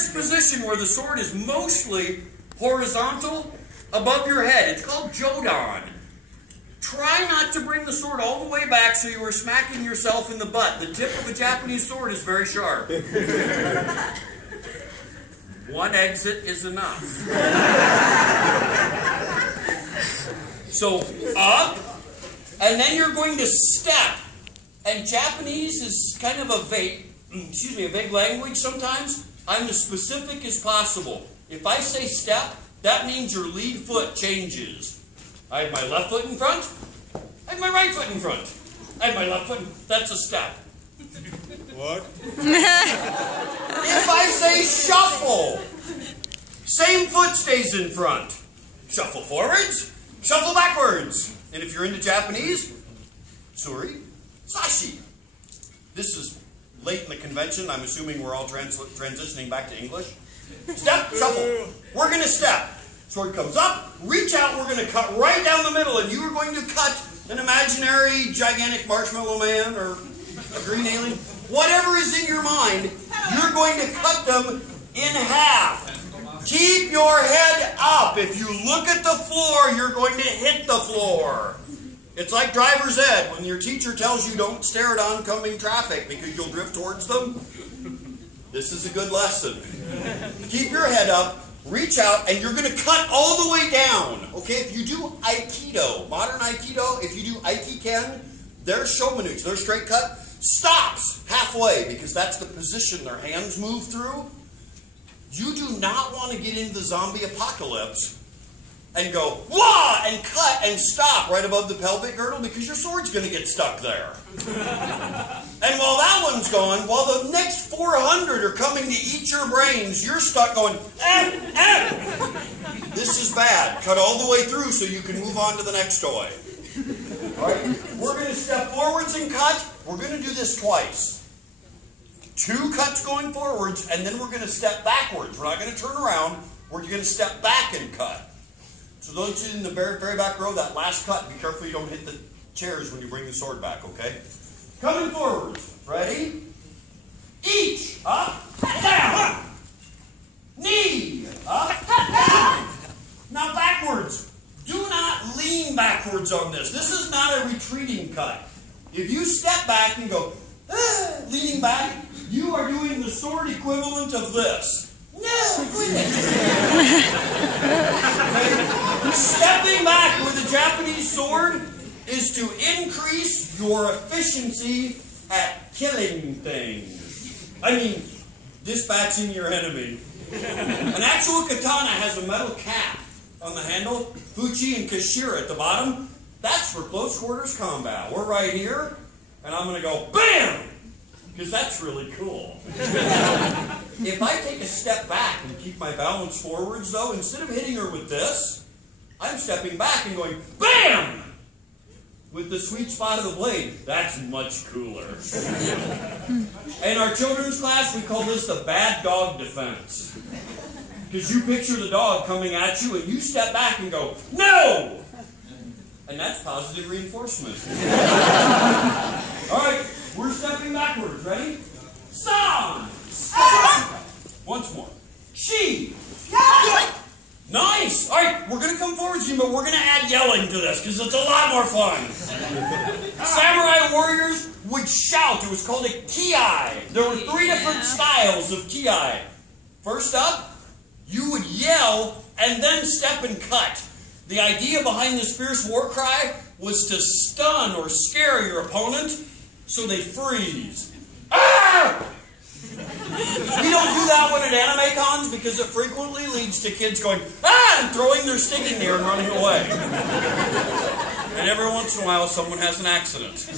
this position where the sword is mostly horizontal above your head. It's called Jodan. Try not to bring the sword all the way back so you are smacking yourself in the butt. The tip of a Japanese sword is very sharp. One exit is enough. So up, and then you're going to step. And Japanese is kind of a vague language sometimes. I'm as specific as possible. If I say step, that means your lead foot changes. I have my left foot in front. I have my right foot in front. I have my left foot. That's a step. What? If I say shuffle, same foot stays in front. Shuffle forwards, shuffle backwards. And if you're into Japanese, suri, sashi. This is late in the convention. I'm assuming we're all transitioning back to English. Step, shuffle. We're going to step. Sword comes up, reach out, we're going to cut right down the middle, and you are going to cut an imaginary gigantic marshmallow man or a green alien. Whatever is in your mind, you're going to cut them in half. Keep your head up. If you look at the floor, you're going to hit the floor. It's like driver's ed when your teacher tells you don't stare at oncoming traffic because you'll drift towards them. This is a good lesson. Keep your head up. Reach out, and you're going to cut all the way down. Okay, if you do Aikido, modern Aikido, if you do Aikiken, their shomanutes, their straight cut, stops halfway because that's the position their hands move through. You do not want to get into the zombie apocalypse and go, wah, and cut and stop right above the pelvic girdle because your sword's going to get stuck there. And while that one's going, while the next 400 are coming to eat your brains, you're stuck going, This is bad. Cut all the way through so you can move on to the next toy. All right? We're going to step forwards and cut. We're going to do this twice. 2 cuts going forwards, and then we're going to step backwards. We're not going to turn around. We're going to step back and cut. So those in the very, very back row, that last cut, be careful you don't hit the chairs when you bring the sword back, okay? Coming forwards. Ready? Each. Up. Down. Knee. Up. Down. Now backwards. Do not lean backwards on this. This is not a retreating cut. If you step back and go, leaning back, you are doing the sword equivalent of this. No, quit it. Stepping back with a Japanese sword is to increase your efficiency at killing things. I mean, dispatching your enemy. An actual katana has a metal cap on the handle, fuchi and kashira at the bottom. That's for close quarters combat. We're right here, and I'm going to go BAM! Because that's really cool. If I take a step back and keep my balance forwards, though, instead of hitting her with this, I'm stepping back and going BAM! With the sweet spot of the blade. That's much cooler. In our children's class, we call this the bad dog defense. Because you picture the dog coming at you, and you step back and go, no! And that's positive reinforcement. All right, we're stepping backwards. Ready? San! Once more. She! Nice! All right, we're going to come forward to you, but we're going to add yelling to this because it's a lot more fun. Samurai warriors would shout. It was called a kiai. There were 3 different styles of kiai. First up, you would yell and then step and cut. The idea behind this fierce war cry was to stun or scare your opponent so they freeze. Ah! We don't do that one at anime cons because it frequently leads to kids going, ah, and throwing their stick in the air and running away. And every once in a while, someone has an accident.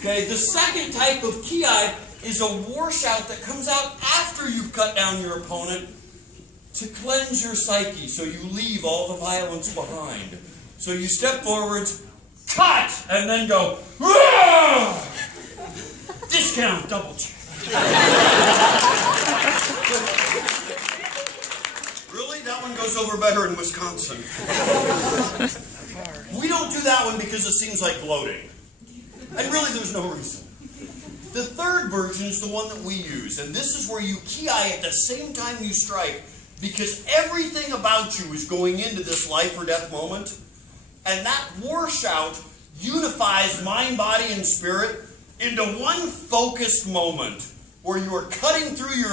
Okay, the second type of kiai is a war shout that comes out after you've cut down your opponent to cleanse your psyche so you leave all the violence behind. So you step forwards, cut, and then go, ah! Discount, double check. Really? That one goes over better in Wisconsin. We don't do that one because it seems like gloating. And really there's no reason. The third version is the one that we use, and this is where you ki at the same time you strike, because everything about you is going into this life or death moment, and that war shout unifies mind, body, and spirit into one focused moment where you are cutting through your